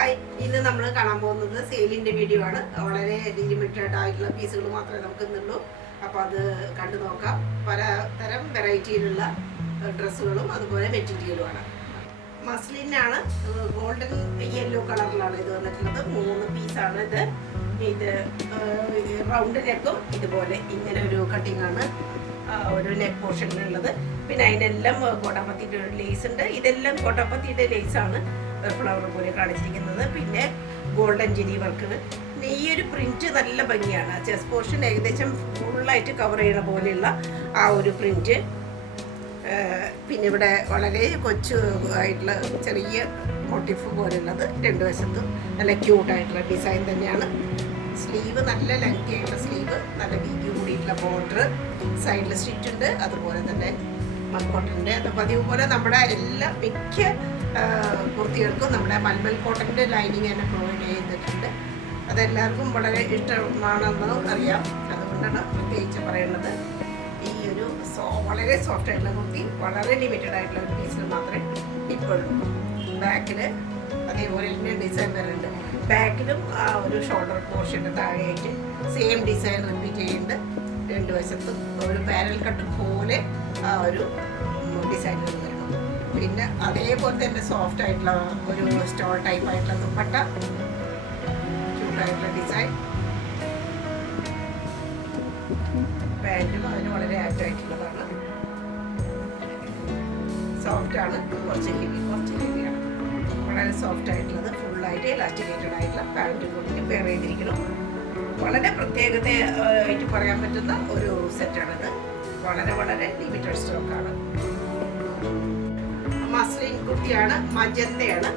Hi, ഇന്ന് നമ്മൾ കാണാൻ പോകുന്നത് സെയിലിൻ്റെ വീഡിയോ ആണ്. വളരെ ലിമിറ്റഡ് ആയിട്ടുള്ള പീസുകൾ മാത്രമേ നമുക്ക് ഇന്നുള്ളൂ. അപ്പോൾ അത് കണ്ടു നോക്കാം. പലതരം വെറൈറ്റിയിലുള്ള ഡ്രസ്സുകളും അതുപോലെ മെറ്റീരിയലുമാണ്. മസ്ലിനാണ്, ഗോൾഡൻ യെല്ലോ കളറിലാണ് ഇത് വന്നിട്ടുള്ളത്. 3 പീസാണ് ഇത്. റൗണ്ട് നെക്കും ഇതുപോലെ ഇങ്ങനെ ഒരു കട്ടിംഗ് ആണ് ഒരു നെക്ക് പോർഷനിലുള്ളത്. പിന്നെ അതിനെല്ലാം കോട്ടാപ്പത്തിയുടെ ഒരു ലേസ് ഉണ്ട്. ഇതെല്ലാം കോട്ടാപ്പത്തിയുടെ ലേസാണ്, ഫ്ലവർ പോലെ കാണിച്ചിരിക്കുന്നത്. പിന്നെ ഗോൾഡൻ ജെരി വർക്ക്. പിന്നെ ഈ ഒരു പ്രിന്റ് നല്ല ഭംഗിയാണ്. ചെസ്റ്റ് പോർഷൻ ഏകദേശം ഫുള്ളായിട്ട് കവർ ചെയ്യണ പോലെയുള്ള ആ ഒരു പ്രിന്റ്. പിന്നെ ഇവിടെ വളരെ കൊച്ചു ആയിട്ടുള്ള ചെറിയ മോട്ടീഫ് പോലുള്ളത് 2 വശത്തും നല്ല ക്യൂട്ടായിട്ടുള്ള ഡിസൈൻ തന്നെയാണ്. സ്ലീവ് നല്ല ലെങ്തി ആയിട്ടുള്ള സ്ലീവ്, നല്ല വീതി കൂടിയിട്ടുള്ള ബോർഡർ, സൈഡിൽ സ്റ്റിച്ച് ഉണ്ട്. അതുപോലെ തന്നെ മൽക്കോട്ടൻ്റെ പതിവ് പോലെ നമ്മുടെ മിക്ക കുർത്തികൾക്കും നമ്മുടെ മൽമൽ കോട്ടൻ്റെ ലൈനിങ് തന്നെ പ്രൊവൈഡ് ചെയ്തിട്ടുണ്ട്. അതെല്ലാവർക്കും വളരെ ഇഷ്ടമാണെന്ന് അറിയാം. അതുകൊണ്ടാണ് പ്രത്യേകിച്ച് പറയുന്നത്. ഈ ഒരു വളരെ സോഫ്റ്റ് ആയിട്ടുള്ള കുർത്തി വളരെ ലിമിറ്റഡ് ആയിട്ടുള്ള ഒരു പീസിൽ മാത്രമേ ഇപ്പോഴും. ബാക്കിൽ അതേപോലെ തന്നെ ഡിസൈൻ വരുന്നുണ്ട്. ബാക്കിലും ആ ഒരു ഷോൾഡർ പോർഷൻ്റെ താഴെയായിട്ട് സെയിം ഡിസൈൻ റിപ്പീറ്റ് ചെയ്യുന്നുണ്ട്. 2 വശത്തും ഒരു പാരൽ കട്ട് പോലെ ആ ഒരു ഡിസൈൻ വരണം. പിന്നെ അതേപോലെ തന്നെ സോഫ്റ്റ് ആയിട്ടുള്ള ഒരു സ്റ്റോൾ ടൈപ്പ് ആയിട്ടുള്ള ദുപ്പട്ട, ക്യൂട്ടായിട്ടുള്ള ഡിസൈൻ. പാൻറ്റും അതിന് വളരെ ആക്റ്റ് ആയിട്ടുള്ളതാണ്. സോഫ്റ്റാണ്, കുറച്ച് ഹെവിയാണ്. വളരെ സോഫ്റ്റ് ആയിട്ടുള്ളത്, ഫുള്ളായിട്ട് ഇലാസ്റ്റിക്കേറ്റഡ് ആയിട്ടുള്ള പാൻറ്റും കൂടി പെയർ ചെയ്തിരിക്കണം. വളരെ പ്രത്യേകതയായിട്ട് പറയാൻ പറ്റുന്ന ഒരു സെറ്റാണിത്. വളരെ ലിമിറ്റഡ് സ്റ്റോക്കാണ്. മസ്ലിൻ കുർത്തിയാണ്, മജന്തയാണ്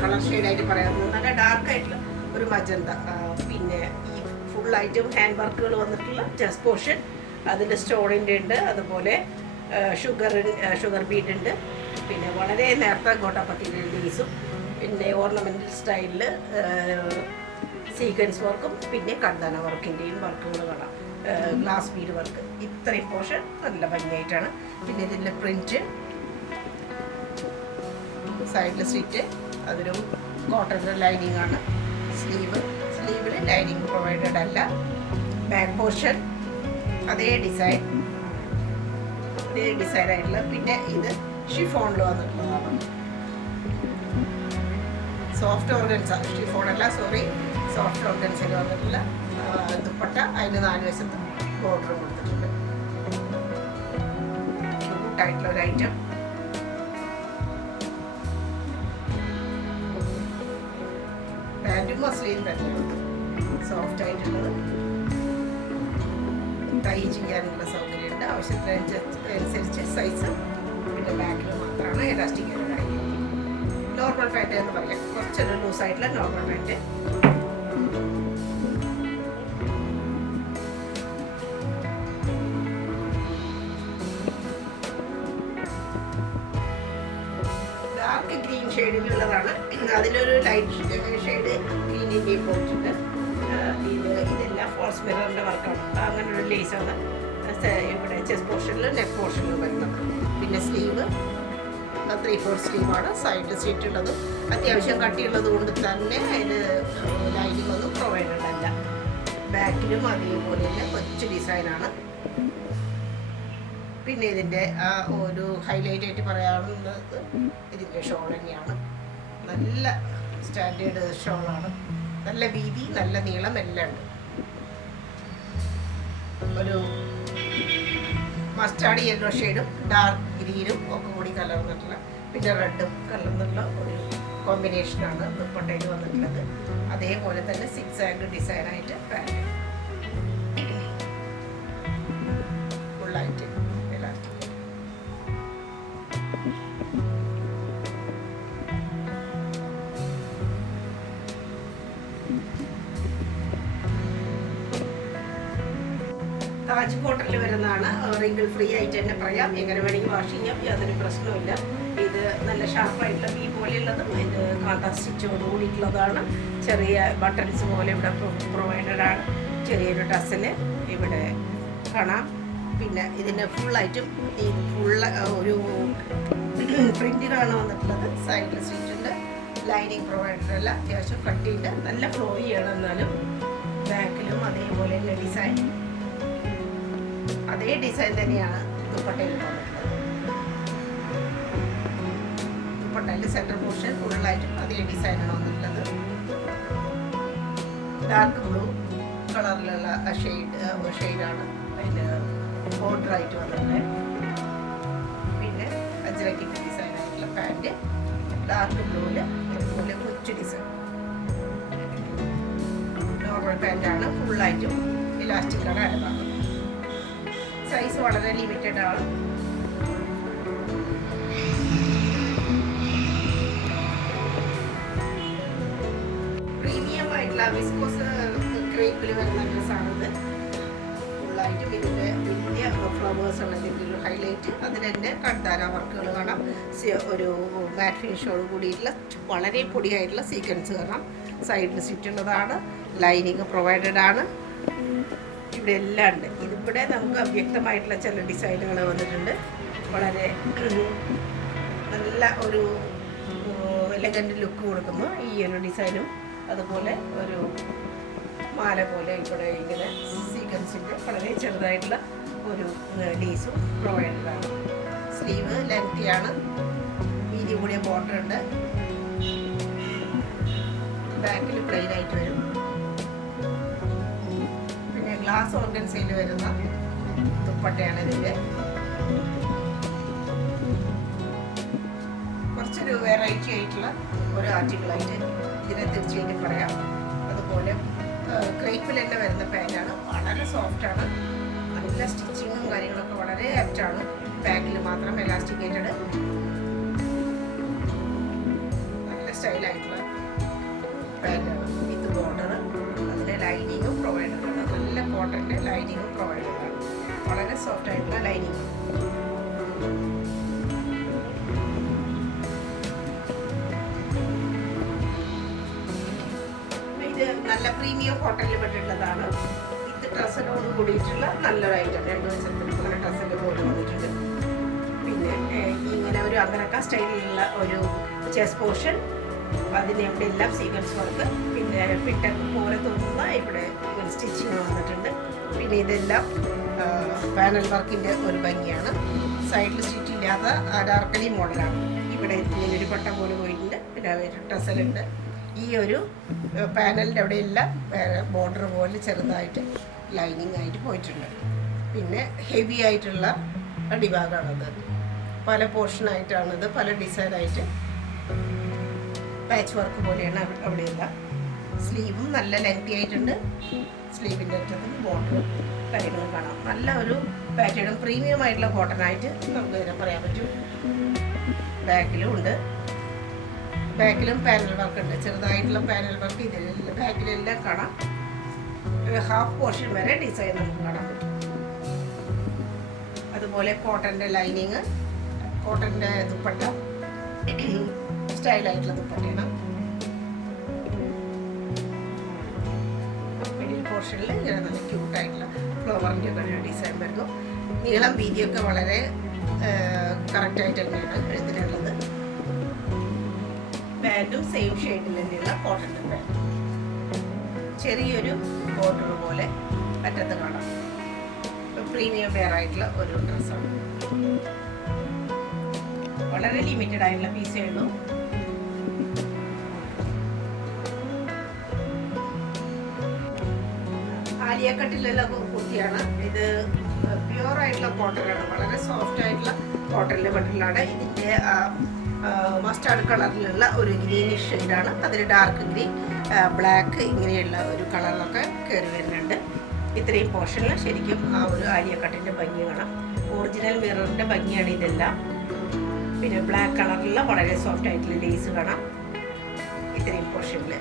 കളർ ഷെയ്ഡായിട്ട് പറയാവുന്നത്. നല്ല ഡാർക്കായിട്ടുള്ള ഒരു മജന്ത. പിന്നെ ഈ ഫുള്ളായിട്ടും ഹാൻഡ് വർക്കുകൾ വന്നിട്ടുള്ള ചെസ്റ്റ് പോർഷൻ, അതിൻ്റെ സ്റ്റോണിൻ്റെ ഉണ്ട്. അതുപോലെ ഷുഗർ ബീഡ് ഉണ്ട്. പിന്നെ വളരെ നേരത്തെ ഗോട്ടാപ്പത്തിൻ്റെ ലീസും, പിന്നെ ഓർണമെൻ്റൽ സ്റ്റൈലിൽ സീക്വൻസ് വർക്കും, പിന്നെ കർദാന വർക്കിൻ്റെയും വർക്കുകൾ കാണാം. Glass Bede work. ഇത്രയും പോർഷൻ നല്ല ഭംഗിയായിട്ടാണ്. പിന്നെ ഇതിൻ്റെ പ്രിൻറ്റ്, സൈഡിൽ സ്റ്റിച്ച്, അതൊരു കോട്ടൻ്റെ ലൈനിങ് ആണ്. സ്ലീവിൽ ലൈനിങ് പ്രൊവൈഡഡ് അല്ല. ബാക്ക് പോർഷൻ അതേ ഡിസൈനായിട്ടുള്ള. പിന്നെ ഇത് ഷിഫോണിൽ വന്നിട്ടുള്ളതാണ്. സോഫ്റ്റ് ഓർഗൻസ, ഷിഫോണല്ല സോറി, സോഫ്റ്റ് ഓർഗൻസിൽ വന്നിട്ടുള്ള ദുപ്പട്ട. അതിന് 4 വശത്ത് ബോർഡർ കൊടുത്തിട്ടുണ്ട്. ക്യൂട്ടായിട്ടുള്ള ഒരു ഐറ്റം. പാൻറ്റും മസ്ലിൻ തന്നെയാണ്, സോഫ്റ്റ് ആയിട്ടുള്ളത്. ടൈ ചെയ്യാനുള്ള സൗകര്യമുണ്ട് ആവശ്യത്തിനനുസരിച്ച് സൈസ്. പിന്നെ ബാക്കിൽ മാത്രമാണ് ഇലാസ്റ്റിക് ആയിട്ടുള്ളത്. നോർമൽ പാൻറ്റ് എന്ന് പറയാം, കുറച്ചൊരു ലൂസായിട്ടുള്ള നോർമൽ പാൻറ്റ്. ഡാർക്ക് ഗ്രീൻ ഷെയ്ഡിലുള്ളതാണ്. അതിലൊരു ലൈറ്റ് ഷെയ്ഡ് ഗ്രീനിൻ്റെയും പോയിട്ടുണ്ട്. ഇതെല്ലാം ഫോൾസ് മിററിൻ്റെ വർക്കാണ്. അങ്ങനൊരു ലേസാണ് ഇവിടെ ചെസ്റ്റ് പോർഷനിലും നെക്ക് പോർഷനിലും വരുന്നത്. പിന്നെ സ്ലീവ് 3/4 സ്ലീവാണ്. സൈഡ് സ്റ്റിച്ച് ഉള്ളതും അത്യാവശ്യം കട്ടിയുള്ളത് കൊണ്ട് തന്നെ അതിന് ലൈനിങ് ഒന്നും പ്രൊവൈഡഡ് അല്ല. ബാക്കിലും അതേപോലെ തന്നെ കൊച്ചു ഡിസൈനാണ്. പിന്നെ ഇതിൻ്റെ ഒരു ഹൈലൈറ്റ് ആയിട്ട് പറയാവുന്നത് ഇതിൻ്റെ ഷോൾ തന്നെയാണ്. നല്ല സ്റ്റാൻഡേർഡ് ഷോളാണ്. നല്ല വീതി, നല്ല നീളം എല്ലാം ഉണ്ട്. ഒരു മസ്റ്റാർഡ് യെല്ലോ ഷെയ്ഡും ഡാർക്ക് ഗ്രീനും ഒക്കെ കൂടി കലർന്നിട്ടുള്ള, പിന്നെ റെഡും കലർന്നുള്ള ഒരു കോമ്പിനേഷനാണ് ദുപ്പട്ടയിൽ വന്നിട്ടുള്ളത്. അതേപോലെ തന്നെ 6 ആംഗിൾ ഡിസൈനായിട്ട് പാൻറ്റ് ഫുള്ളായിട്ട് ഇലാസ്റ്റിക്. താജ് കോട്ടണിൽ വരുന്നതാണ്. റിങ്കിൾ ഫ്രീ ആയിട്ട് തന്നെ പറയാം. എങ്ങനെ വേണമെങ്കിൽ വാഷ് ചെയ്യാം, യാതൊരു പ്രശ്നവുമില്ല. ഇത് നല്ല ഷാർപ്പായിട്ടുള്ള ഈ പോലെയുള്ളതും ഇത് കാന്താ സ്റ്റിച്ചോട് കൂടിയിട്ടുള്ളതാണ്. ചെറിയ ബട്ടൺസ് പോലെ ഇവിടെ പ്രൊവൈഡഡ് ആണ്. ചെറിയൊരു ടസല് ഇവിടെ കാണാം. പിന്നെ ഇതിൻ്റെ ഫുള്ളായിട്ടും ഈ ഒരു പ്രിൻറ്റുകളാണ് വന്നിട്ടുള്ളത്. സൈഡിൽ സ്റ്റിച്ചുണ്ട്, ലൈനിങ് പ്രൊവൈഡഡ് അല്ല, അത്യാവശ്യം കട്ടിയുണ്ട്, നല്ല ഫ്ലോ ചെയ്യണം. എന്നാലും ബാക്കിലും അതേപോലെ തന്നെ ഡിസൈൻ, അതേ ഡിസൈൻ തന്നെയാണ് ദുപ്പട്ടയിൽ വന്നിട്ടുള്ളത്. ദുപ്പട്ടയിൽ സെൻട്രൽ പോർഷൻ ഫുള്ളായിട്ടും അതേ ഡിസൈനാണ് വന്നിട്ടുള്ളത്. ഡാർക്ക് ബ്ലൂ കളറിലുള്ള ഷെയ്ഡാണ് അതിൻ്റെ ബോർഡറായിട്ട് വന്നിട്ടുള്ളത്. പിന്നെ അജ്രക്കിൻ്റെ ഡിസൈൻ ആയിട്ടുള്ള പാൻറ്, ഡാർക്ക് ബ്ലൂവിൽ ഇതുപോലെ കൊച്ചു ഡിസൈൻ. നോർമൽ പാൻറ്റാണ്, ഫുള്ളായിട്ടും ഇലാസ്റ്റിക്കാണ് അടഭാഗം. സൈസ് വളരെ ലിമിറ്റഡ് ആണ്. പ്രീമിയം ആയിട്ടുള്ള വിസ്കോസ് ക്രേപ്പിൽ വരുന്ന ഡ്രസ്സാണിത്. ഫുള്ളായിട്ടും ഇതിൻ്റെ വലിയ ഫ്ലവേഴ്സ് ആണ് ഇതിൻ്റെ ഒരു ഹൈലൈറ്റ്. അതിൽ തന്നെ കണ്ടാര വർക്കുകൾ കാണാം. ഒരു മാറ്റ് ഫിനിഷോട് കൂടിയിട്ടുള്ള വളരെ പൊടിയായിട്ടുള്ള സീക്വൻസ് കാണാം. സൈഡിൽ സ്റ്റിച്ചുള്ളതാണ്. ലൈനിങ് പ്രൊവൈഡഡ് ആണ്. ഇവിടെ എല്ലാം ഉണ്ട്. ഇതിവിടെ നമുക്ക് അവ്യക്തമായിട്ടുള്ള ചില ഡിസൈനുകൾ വന്നിട്ടുണ്ട്. വളരെ നല്ല ഒരു എലഗൻ്റ് ലുക്ക് കൊടുക്കുന്നു ഈ ഒരു ഡിസൈനും. അതുപോലെ ഒരു മാല പോലെ ഇവിടെ ഇങ്ങനെ സീക്വൻസിൻ്റെ വളരെ ചെറുതായിട്ടുള്ള ഒരു ലീസും പ്രൊവൈഡഡ് ആണ്. സ്ലീവ് ലെങ്തിയാണ്, വീതി കൂടിയ ബോർഡർ ഉണ്ട്. ബാക്കിൽ പ്ലെയിൻ ആയിട്ട് വരും. പിന്നെ ഗ്ലാസ് ഓർഗൻസയിൽ വരുന്ന ദുപ്പട്ടയാണ് ഇതിൻ്റെ. കുറച്ചൊരു വെറൈറ്റി ആയിട്ടുള്ള ഒരു ആർട്ടിക്കിളായിട്ട് ഇതിനെ തീർച്ചയായിട്ടും പറയാം. അതുപോലെ ക്രേപ്പിൽ തന്നെ വരുന്ന പാൻറ്റാണ്. വളരെ സോഫ്റ്റാണ്, നല്ല സ്റ്റിച്ചിങ്ങും കാര്യങ്ങളൊക്കെ വളരെ ആപ്റ്റാണ്. ബാക്കിൽ മാത്രം എലാസ്റ്റിക്കേറ്റഡ്, നല്ല സ്റ്റൈലായിട്ടുള്ള പാൻറ്റാണ്. വിത്ത് ബോർഡർ, അതിൻ്റെ ലൈനിങ്ങും പ്രൊവൈഡഡ് ആണ്. നല്ല കോട്ടൻ്റെ ലൈനിങ്ങും പ്രൊവൈഡഡ് ആണ്. വളരെ സോഫ്റ്റ് ആയിട്ടുള്ള ലൈനിങ്. ഇത് നല്ല പ്രീമിയം കോട്ടണിൽ പെട്ടിട്ടുള്ളതാണ്. ഇത് ഡ്രസ്സിനോട് കൂടിയിട്ടുള്ള നല്ലൊരു ഐറ്റം. 2 വശത്തും അങ്ങനെ ഡ്രസ്സിൻ്റെ പോലെ വന്നിട്ടുണ്ട്. പിന്നെ ഇങ്ങനെ ഒരു അങ്കനക്ക സ്റ്റൈലിലുള്ള ഒരു ചെസ്റ്റ് പോർഷൻ, അതിന് ഇവിടെ എല്ലാം സീക്വൻസ് വർക്ക്. പിന്നെ പിട്ടക്ക് പോലെ തോന്നുന്ന ഇവിടെ സ്റ്റിച്ചിങ് വന്നിട്ടുണ്ട്. പിന്നെ ഇതെല്ലാം പാനൽ വർക്കിൻ്റെ ഒരു ഭംഗിയാണ്. സൈഡിൽ സ്റ്റിച്ച് ഇല്ലാത്ത അനാർക്കലി മോഡലാണ്. ഇവിടെ ഇങ്ങനൊരു പട്ട പോലെ പോയിട്ടുണ്ട്. പിന്നെ ടസലുണ്ട്. ഈ ഒരു പാനലിൻ്റെ അവിടെയെല്ലാം ബോർഡർ പോലെ ചെറുതായിട്ട് ലൈനിങ് ആയിട്ട് പോയിട്ടുണ്ട്. പിന്നെ ഹെവി ആയിട്ടുള്ള അടിഭാഗമാണത്. പല പോർഷനായിട്ടാണിത്, പല ഡിസൈനായിട്ട് പാച്ച് വർക്ക് പോലെയാണ് അവിടെയെല്ലാം. സ്ലീവും നല്ല ലെങ്തി ആയിട്ടുണ്ട്. സ്ലീവിൻ്റെ അറ്റത്തും ബോർഡറും കാര്യങ്ങളും കാണാം. നല്ല ഒരു പാറ്റേണും പ്രീമിയം ആയിട്ടുള്ള കോട്ടനായിട്ട് നമുക്ക് ഇതിനെ പറയാൻ പറ്റും. ബാക്കിലും ഉണ്ട്. ബാക്കിലും പാനൽ വർക്ക് ഉണ്ട്, ചെറുതായിട്ടുള്ള പാനൽ വർക്ക് ഇതിലെല്ലാം ബാക്കിലെല്ലാം കാണാം. ഹാഫ് പോർഷൻ വരെ ഡിസൈൻ നമുക്ക് കാണാൻ പറ്റും. അതുപോലെ കോട്ടൻ്റെ ലൈനിങ്, കോട്ടൻ്റെ ദുപ്പട്ട സ്റ്റൈലായിട്ടുള്ള ദുപ്പട്ടയാണ്. മിഡിൽ പോർഷനിൽ ഇങ്ങനെ നല്ല ക്യൂട്ടായിട്ടുള്ള ഫ്ലവറിൻ്റെ ഒക്കെ ഒരു ഡിസൈൻ വരുന്നു. നീളം വീതിയൊക്കെ വളരെ കറക്റ്റായിട്ട് തന്നെയാണ് ഇതിനുള്ളത്. പാൻറ്റും സെയിം ഷെയ്ഡിൽ തന്നെയുള്ള കോട്ടൻ്റെ പാൻറ്റ്. ചെറിയൊരു ബോർഡർ പോലെ അറ്റത്ത് കാണാം. പ്രീമിയം വെയർ ആയിട്ടുള്ള ഒരു ഡ്രസ്സാണ്. വളരെ ലിമിറ്റഡ് ആയിട്ടുള്ള പീസേ ഉള്ളൂ. ആലിയ കട്ടിലുള്ള കുർത്തിയാണ് ഇത്. പ്യുവർ ആയിട്ടുള്ള കോട്ടനാണ്, വളരെ സോഫ്റ്റ് ആയിട്ടുള്ള കോട്ടണിലെ ബട്ടണിലാണ്. ഇതിൻ്റെ മസ്റ്റാർഡ് കളറിലുള്ള ഒരു ഗ്രീനിഷ് ഷെയ്ഡാണ്. അതിൽ ഡാർക്ക് ഗ്രീൻ, ബ്ലാക്ക് ഇങ്ങനെയുള്ള ഒരു കളറിലൊക്കെ കയറി വരുന്നുണ്ട്. ഇത്രയും പോർഷനിൽ ശരിക്കും ആ ഒരു ആലിയ കട്ടിൻ്റെ ഭംഗി കാണാം. ഒറിജിനൽ മിററിൻ്റെ ഭംഗിയാണ് ഇതെല്ലാം. പിന്നെ ബ്ലാക്ക് കളറിലുള്ള വളരെ സോഫ്റ്റ് ആയിട്ടുള്ള ലേസ് കാണാം. ഇത്രയും പോർഷനിൽ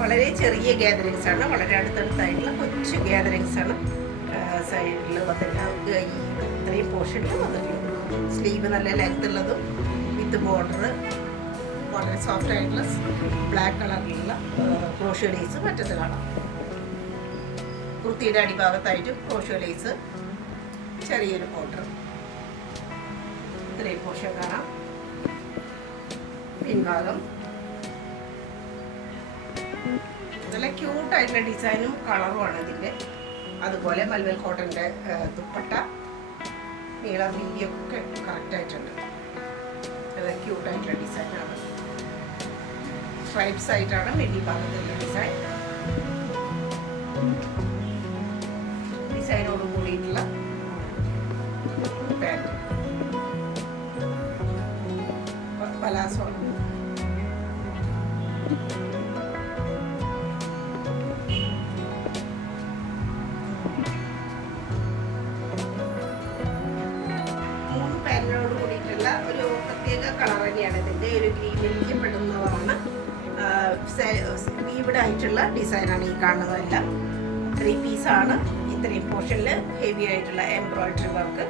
വളരെ ചെറിയ ഗ്യാതറിങ്സ് ആണ്, വളരെ അടുത്തടുത്തായിട്ടുള്ള കൊച്ചു ഗ്യാതറിങ്സ് ആണ് സൈഡിൽ വന്നിട്ട് ഇത്രയും പോർഷനിൽ വന്നിട്ടുള്ളത്. സ്ലീവ് നല്ല ലെങ്ത് ഉള്ളതും വിത്ത് ബോർഡർ വളരെ സോഫ്റ്റ് ആയിട്ടുള്ള ബ്ലാക്ക് കളറിലുള്ള ക്രോഷ്യോ ലേസ് മറ്റത്ത് കാണാം. കുർത്തിയുടെ അടിഭാഗത്തായിട്ട് ക്രോഷ്യോ ലേസ്, ചെറിയൊരു ബോർഡർ, ഇത്രയും പോർഷൻ കാണാം. പിൻഭാഗം നല്ല ക്യൂട്ടായിട്ടുള്ള ഡിസൈനും കളറുമാണ് ഇതിൻ്റെ. അതുപോലെ മൽവൽ കോട്ടൻ്റെ ദുപ്പട്ട നീളം വീതിയൊക്കെ കറക്റ്റായിട്ടുണ്ട്. നല്ല ക്യൂട്ടായിട്ടുള്ള ഡിസൈനാണ്. സ്ട്രൈപ്സ് ആയിട്ടാണ് മിഡിൽ ഭാഗത്തുള്ള ഡിസൈനോട് കൂടിയിട്ടുള്ള പാൻറ്. പലാസോ ഒരു പ്രത്യേക കളർ തന്നെയാണ് ഇതിൻ്റെ. ഒരു ഗ്രീനിലേക്ക് പെടുന്നതാണ്. വീവ്ഡ് ആയിട്ടുള്ള ഡിസൈനാണ് ഈ കാണുന്നതെല്ലാം. 3 പീസാണ്. ഇത്രയും പോർഷനിൽ ഹെവി ആയിട്ടുള്ള എംബ്രോയിഡറി വർക്ക്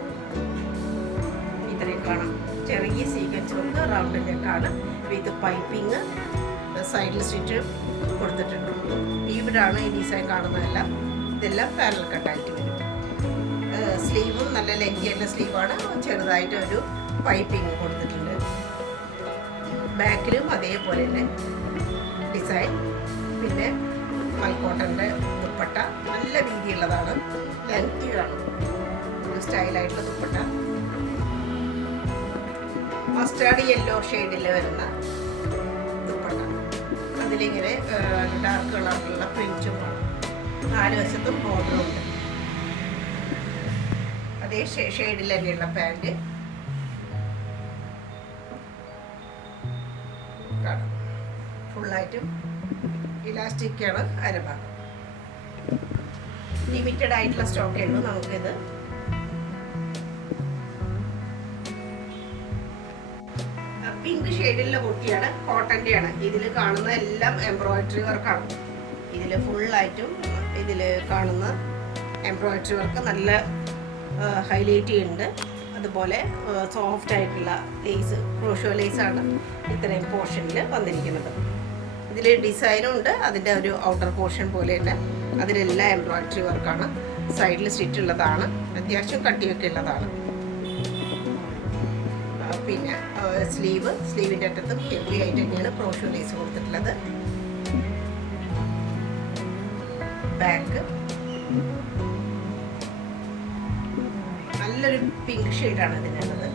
ഇത്രയും കാണാം. ചെറിയ സീക്വൻസ് വർക്ക് റൗണ്ട് നെക്കാണ് വിത്ത് പൈപ്പിങ്. സൈഡിൽ സ്റ്റിച്ച് കൊടുത്തിട്ടുണ്ട്. വീവ്ഡ് ആണ് ഈ ഡിസൈൻ കാണുന്നതെല്ലാം. ഇതെല്ലാം പാനൽ കട്ടായിട്ട് വരും. സ്ലീവും നല്ല ലെങ്കി ആയിട്ടുള്ള സ്ലീവാണ്. ചെറുതായിട്ട് ഒരു പൈപ്പിങ് കൊടുത്തിട്ടുണ്ട്. ബാക്കിലും അതേപോലെ തന്നെ ഡിസൈൻ. പിന്നെ മൽക്കോട്ടൻ്റെ ദുപ്പട്ട നല്ല വീതിയുള്ളതാണ്. ലെങ്തിയാണ്. ഒരു സ്റ്റൈലായിട്ടുള്ള ദുപ്പട്ട. മസ്റ്റാർഡ് യെല്ലോ ഷെയ്ഡിൽ വരുന്ന ദുപ്പട്ട. അതിലിങ്ങനെ ഡാർക്ക് കളറിലുള്ള പ്രിൻറ്റും ആണ്. 4 വശത്തും ബോർഡറും ഉണ്ട്. അതേ ഷെയ്ഡിൽ തന്നെയുള്ള പാൻറ്. ഫുള്ളായിട്ടും ഇലാസ്റ്റിക്കാണ് അരഭാഗം. ലിമിറ്റഡ് ആയിട്ടുള്ള സ്റ്റോക്കേ ഉള്ളൂ നമുക്കിത്. പിങ്ക് ഷെയ്ഡിലുള്ള കുട്ടിയാണ്. കോട്ടൻ്റെയാണ്. ഇതിൽ കാണുന്ന എല്ലാം എംബ്രോയിഡറി വർക്കാണ്. ഇതിൽ ഫുള്ളായിട്ടും ഇതിൽ കാണുന്ന എംബ്രോയിഡറി വർക്ക് നല്ല ഹൈലൈറ്റ് ചെയ്യുന്നുണ്ട്. അതുപോലെ സോഫ്റ്റ് ആയിട്ടുള്ള ലേസ്, ക്രോഷോ ലേസാണ് ഇത്രയും പോർഷനിൽ വന്നിരിക്കുന്നത്. ഇതിൽ ഡിസൈനും ഉണ്ട്. അതിൻ്റെ ഒരു ഔട്ടർ പോർഷൻ പോലെ തന്നെ അതിലെല്ലാം എംബ്രോയിഡറി വർക്കാണ്. സൈഡിൽ സ്റ്റിച്ച് ഉള്ളതാണ്. അത്യാവശ്യം കട്ടിയൊക്കെ ഉള്ളതാണ്. പിന്നെ സ്ലീവിൻ്റെ അറ്റത്തും ഹെവി ആയിട്ട് തന്നെയാണ് ക്രോഷോ ലേസ് കൊടുത്തിട്ടുള്ളത്. ബാക്ക് നല്ലൊരു പിങ്ക് ഷെയ്ഡാണ് ഇതിനുള്ളത്.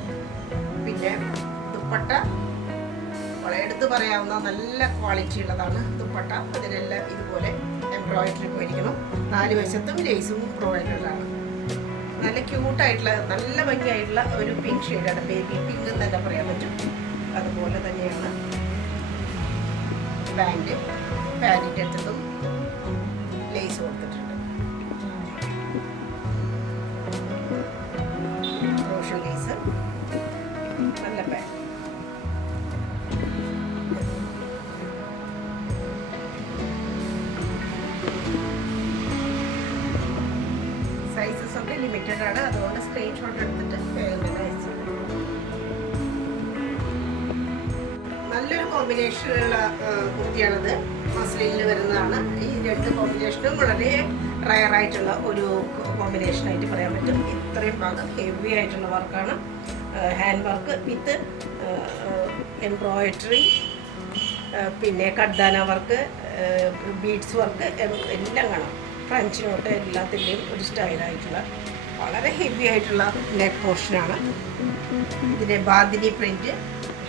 പിന്നെ ദുപ്പട്ട വളരെ എടുത്ത് പറയാവുന്ന നല്ല ക്വാളിറ്റി ഉള്ളതാണ് ദുപ്പട്ട. അതിനെല്ലാം ഇതുപോലെ എംബ്രോയിഡറി പോയിരിക്കണം. 4 വശത്തും ലേസും പ്രൊവൈഡഡാണ്. നല്ല ക്യൂട്ടായിട്ടുള്ള നല്ല ഭംഗിയായിട്ടുള്ള ഒരു പിങ്ക് ഷെയ്ഡാണ്. ബേബി പിങ്ക് എന്ന് തന്നെ പറയാൻ പറ്റും. അതുപോലെ തന്നെയാണ് പാൻറ്റിൻ്റെ അറ്റത്തും ലേസ് കൊടുത്തിട്ടുണ്ട്. ലേസ് നല്ല പാൻറ്. സൈസസ് ഒക്കെ ലിമിറ്റഡ് ആണ്. അതുകൊണ്ട് സ്ക്രീൻഷോട്ട് എടുത്തിട്ട് അയച്ചു. നല്ലൊരു കോമ്പിനേഷനുള്ള കുർത്തിയാണിത്. മസ്ലിനിൽ വരുന്നതാണ്. ഈ 2 കോമ്പിനേഷനും വളരെ റയർ ആയിട്ടുള്ള ഒരു കോമ്പിനേഷനായിട്ട് പറയാൻ പറ്റും. ഇത്രയും ഭാഗം ഹെവി ആയിട്ടുള്ള വർക്കാണ്. ഹാൻഡ് വർക്ക് വിത്ത് എംബ്രോയിഡറി, പിന്നെ കഡ്ദാന വർക്ക്, ബീഡ്സ് വർക്ക് എല്ലാം കാണാം. ഫ്രഞ്ച് നോട്ട് എല്ലാത്തിൻ്റെയും ഒരു സ്റ്റൈലായിട്ടുള്ള വളരെ ഹെവി ആയിട്ടുള്ള നെക്ക് പോർഷനാണ്. ഇതിൻ്റെ ബാന്തിനി പ്രിൻറ്റ്,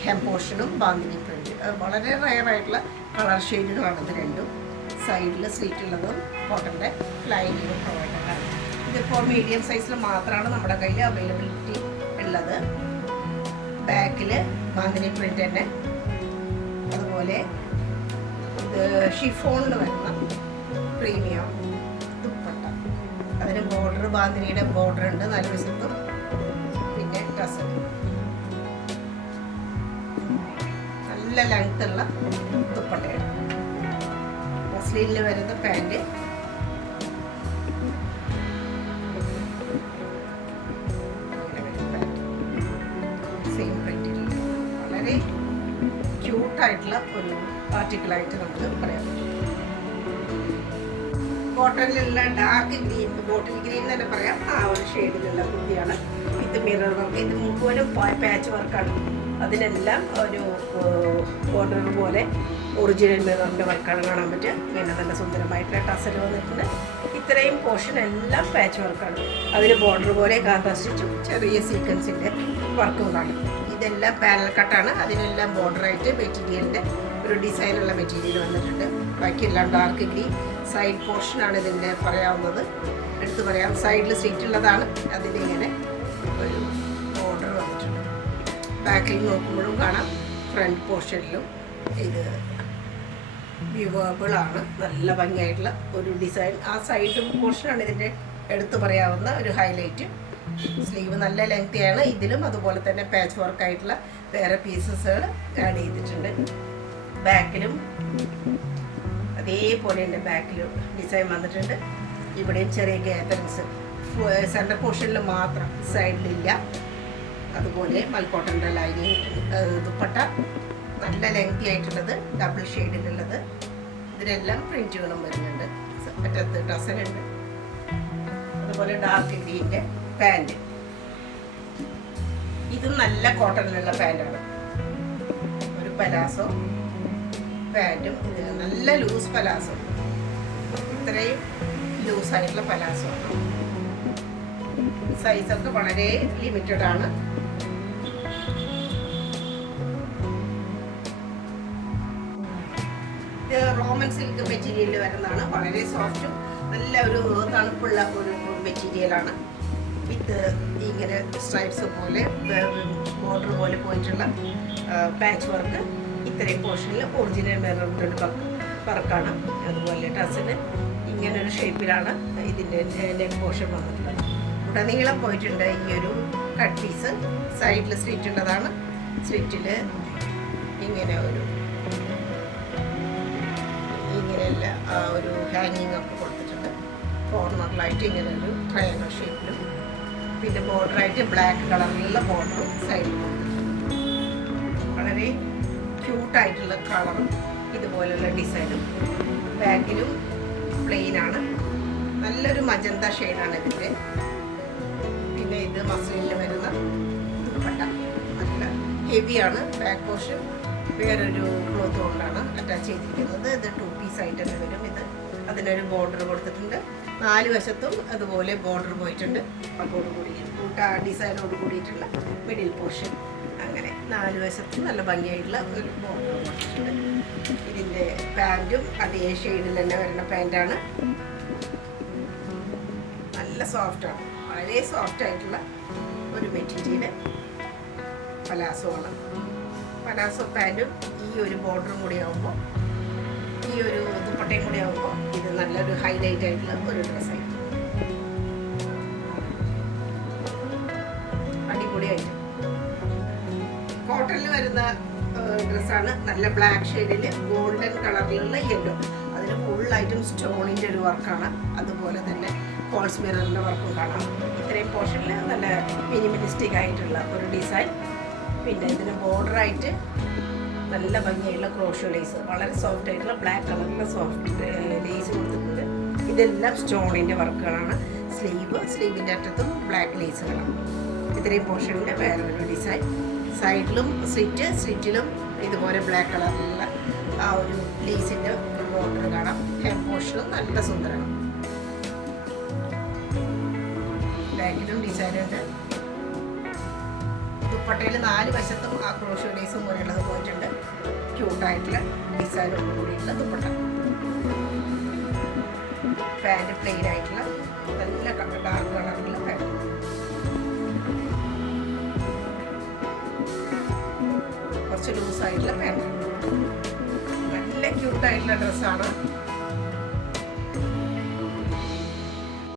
ഹെം പോർഷനും ബാന്തിനി പ്രിൻറ്റ്. വളരെ റയറായിട്ടുള്ള കളർ ഷെയ്ഡുകളാണ് ഇത് രണ്ടും. സൈഡിൽ സ്ലീറ്റ് ഉള്ളതും കോട്ടൻ്റെ ലൈനിങ്ങും പ്രൊവൈഡഡാണ്. ഇതിപ്പോൾ മീഡിയം സൈസിൽ മാത്രമാണ് നമ്മുടെ കയ്യിൽ അവൈലബിലിറ്റി ഉള്ളത്. ബാക്കിൽ ബാന്തിനി പ്രിൻ്റ് തന്നെ. അതുപോലെ ഇത് ഷിഫോണിൽ വരുന്ന പ്രീമിയം ദുപ്പട്ട. അതിന് ബോർഡർ ബാന്തിനിയുടെ ബോർഡർ ഉണ്ട് 4 വശത്തും. പിന്നെ ടസൽ നല്ല ലെങ്ത്തുള്ള ദുപ്പട്ടയാണ്. മസ്ലിനിൽ വരുന്ന പാൻറ്. സെയിം പ്രിന്റിൽ വളരെ ക്യൂട്ടായിട്ടുള്ള ഒരു ആർട്ടിക്കിളായിട്ട് നമുക്ക് പറയാം. കോട്ടണിലുള്ള ഡാർക്ക് ഗ്രീൻ, ബോട്ടിൽ ഗ്രീൻ തന്നെ പറയാം. ആ ഒരു ഷെയ്ഡിലുള്ള കുർത്തിയാണ്. ഇത് മിറർ വർക്ക്. ഇത് മുഴുവനും പാച്ച് വർക്കാണ്. അതിനെല്ലാം ഒരു ബോർഡർ പോലെ ഒറിജിനൽ മിററിൻ്റെ വർക്കാണ് കാണാൻ പറ്റുക. പിന്നെ നല്ല സുന്ദരമായിട്ടുള്ള ടസൽ വന്നിട്ടുണ്ട്. ഇത്രയും പോർഷൻ എല്ലാം പാച്ച് വർക്കാണ്. അതിന് ബോർഡർ പോലെ കാന്ത സ്റ്റിച്ചും ചെറിയ സീക്വൻസിൻ്റെ വർക്കും കാണും. ഇതെല്ലാം പാനൽ കട്ടാണ്. അതിനെല്ലാം ബോർഡറായിട്ട് മെറ്റീരിയലിൻ്റെ ഒരു ഡിസൈനുള്ള മെറ്റീരിയൽ വന്നിട്ടുണ്ട്. ബാക്കിയെല്ലാം ഡാർക്ക് ഗ്രീൻ. സൈഡ് പോർഷനാണ് ഇതിൻ്റെ പറയാവുന്നത്, എടുത്ത് പറയാം. സൈഡിൽ സ്ട്രീറ്റ് ഉള്ളതാണ്. അതിൻ്റെ ഇങ്ങനെ ഒരു ബോർഡർ വന്നിട്ടുണ്ട്. ബാക്കിൽ നോക്കുമ്പോഴും കാണാം ഫ്രണ്ട് പോർഷനിലും ഇത് വ്യൂവബിളാണ്. നല്ല ഭംഗിയായിട്ടുള്ള ഒരു ഡിസൈൻ. ആ സൈഡ് പോർഷനാണ് ഇതിൻ്റെ എടുത്തു പറയാവുന്ന ഒരു ഹൈലൈറ്റ്. സ്ലീവ് നല്ല ലെങ്തിയാണ്. ഇതിലും അതുപോലെ തന്നെ പാച്ച് വർക്കായിട്ടുള്ള വേറെ പീസസുകൾ ആഡ് ചെയ്തിട്ടുണ്ട്. ബാക്കിലും അതേപോലെ തന്നെ ബാക്കിലും ഡിസൈൻ വന്നിട്ടുണ്ട്. ഇവിടെയും ചെറിയ ഗാദറിങ്സ് സെൻറ്റർ പോർഷനിൽ മാത്രം, സൈഡിലില്ല. അതുപോലെ മൽക്കോട്ടൻ്റെ ലൈനിങ് ദുപ്പട്ട നല്ല ലെങ്തി ആയിട്ടുള്ളത്, ഡബിൾ ഷെയ്ഡിലുള്ളത്. ഇതിനെല്ലാം പ്രിൻറ്റുകളും വരുന്നുണ്ട്. അറ്റത്ത് ടസലുണ്ട്. അതുപോലെ ഡാർക്ക് ഗ്രീൻ്റെ പാൻറ്. ഇതും നല്ല കോട്ടണിലുള്ള പാൻറ്റാണ്. ഒരു പലാസോ പാൻറ്റും ഇതിന് നല്ല ലൂസ് പലാസോ. ഇത്രയും ലൂസായിട്ടുള്ള പലാസോ ആണ്. സൈസൊക്കെ വളരെ ലിമിറ്റഡ് ആണ്. ഇത് റോമൻ സിൽക്ക് മെറ്റീരിയലിൽ വരുന്നതാണ്. വളരെ സോഫ്റ്റും നല്ല ഒരു തണുപ്പുള്ള ഒരു മെറ്റീരിയലാണ്. വിത്ത് ഇങ്ങനെ സ്ട്രൈപ്സ് പോലെ ബോർഡർ പോലെ പോയിട്ടുള്ള പാച്ച് വർക്ക്. ഇത്രയും പോർഷനിൽ ഒറിജിനൽ മെറൂൺ വർക്കാണ്. അതുപോലെ ടസിന് ഇങ്ങനൊരു ഷേപ്പിലാണ് ഇതിൻ്റെ നെക്ക് പോർഷൻ വന്നിട്ടുള്ളത്. ഉടനീളം പോയിട്ടുണ്ട് ഈ ഒരു കട്ട് പീസ്. സൈഡിൽ സ്ലിറ്റ് ഉള്ളതാണ്. സ്ലിറ്റിൽ ഇങ്ങനെ ഒരു ഇങ്ങനെയല്ല ഒരു ഹാങ്ങിങ് ഒക്കെ കൊടുത്തിട്ടുണ്ട്. കോർണറിലായിട്ട് ഇങ്ങനെ ഒരു ട്രയാങ്കിൾ ഷേപ്പിലും പിന്നെ ബോർഡറായിട്ട് ബ്ലാക്ക് കളറിലുള്ള ബോർഡറും സൈഡിൽ കൊടുത്തിട്ടുണ്ട്. വളരെ ക്യൂട്ടായിട്ടുള്ള കളറും ഇതുപോലുള്ള ഡിസൈനും. ബാക്കിലും പ്ലെയിനാണ്. നല്ലൊരു മജന്ത ഷെയ്ഡാണ് ഇതിൻ്റെ. പിന്നെ ഇത് മസ്ലിനിൽ വരുന്ന ദുപ്പട്ട നല്ല ഹെവിയാണ്. ബാക്ക് പോർഷൻ വേറൊരു ക്ലോത്ത് കൊണ്ടാണ് അറ്റാച്ച് ചെയ്തിരിക്കുന്നത്. ഇത് 2 പീസ് ആയിട്ട് തന്നെ വരും. ഇത് അതിനൊരു ബോർഡർ കൊടുത്തിട്ടുണ്ട്. 4 വശത്തും അതുപോലെ ബോർഡർ പോയിട്ടുണ്ട്. അതോടുകൂടി ഡിസൈനോട് കൂടിയിട്ടുള്ള മിഡിൽ പോർഷൻ. അങ്ങനെ 4 വശത്തും നല്ല ഭംഗിയായിട്ടുള്ള ഒരു ബോർഡർ കൊടുത്തിട്ടുണ്ട്. ഇതിൻ്റെ പാൻറ്റും അതേ ഷെയ്ഡിൽ തന്നെ വരുന്ന പാൻറ്റാണ്. നല്ല സോഫ്റ്റാണ്. വളരെ സോഫ്റ്റ് ആയിട്ടുള്ള ഒരു മെറ്റീരിയൽ. പലാസോ ആണ്. പലാസോ പാൻറ്റും ഈ ഒരു ബോർഡറും കൂടി ആകുമ്പോൾ, ഈ ഒരു ദുപ്പട്ടയും കൂടി ആകുമ്പോൾ ഇത് നല്ലൊരു ഹൈലൈറ്റ് ആയിട്ടുള്ള ഒരു ഡ്രസ്സായി. അടിപൊളിയായിട്ട് കോട്ടണിൽ വരുന്ന ഡ്രസ്സാണ്. നല്ല ബ്ലാക്ക് ഷെയ്ഡിൽ ഗോൾഡൻ കളറിലുള്ള യെല്ലോ. അതിന് ഫുള്ളായിട്ടും സ്റ്റോണിൻ്റെ ഒരു വർക്കാണ്. അതുപോലെ തന്നെ ഫോൾസ് മിററിൻ്റെ വർക്കും കാണാം. ഇത്രയും പോർഷനിൽ നല്ല മിനിമലിസ്റ്റിക് ആയിട്ടുള്ള ഒരു ഡിസൈൻ. പിന്നെ ഇതിന് ബോർഡറായിട്ട് നല്ല ഭംഗിയുള്ള ക്രോഷോ ലേസ്, വളരെ സോഫ്റ്റ് ആയിട്ടുള്ള ബ്ലാക്ക് കളറിലുള്ള സോഫ്റ്റ് ലേസ് കൊടുത്തിട്ടുണ്ട്. ഇതെല്ലാം സ്റ്റോണിൻ്റെ വർക്കുകളാണ്. സ്ലീവിൻ്റെ അറ്റത്തും ബ്ലാക്ക് ലേസുകളാണ്. ഇത്രയും പോർഷനിൽ വേറൊരു ഡിസൈൻ. സൈഡിലും സ്ലിറ്റിലും ഇതുപോലെ ബ്ലാക്ക് കളറിലുള്ള ആ ഒരു ലേസിൻ്റെ ബോർഡർ കാണാം. ഹെം പോർഷനും നല്ല സുന്ദരമാണ്. ബാക്കിലും ഡിസൈനുണ്ട്. ദുപ്പട്ടയിൽ 4 വശത്തും ആ ക്രോഷോ ലേസും പോലെയുള്ളത് പോയിട്ടുണ്ട്. ക്യൂട്ടായിട്ടുള്ള ഡിസൈനോട് കൂടിയിട്ടുള്ള ദുപ്പട്ട. പാൻറ് പ്ലെയിൻ ആയിട്ടുള്ള നല്ല ഡാർക്ക് കളറിലുള്ള പാൻറ്. കുറച്ച് ലൂസായിട്ടുള്ള പാൻറ്. നല്ല ക്യൂട്ടായിട്ടുള്ള ഡ്രസ്സാണ്.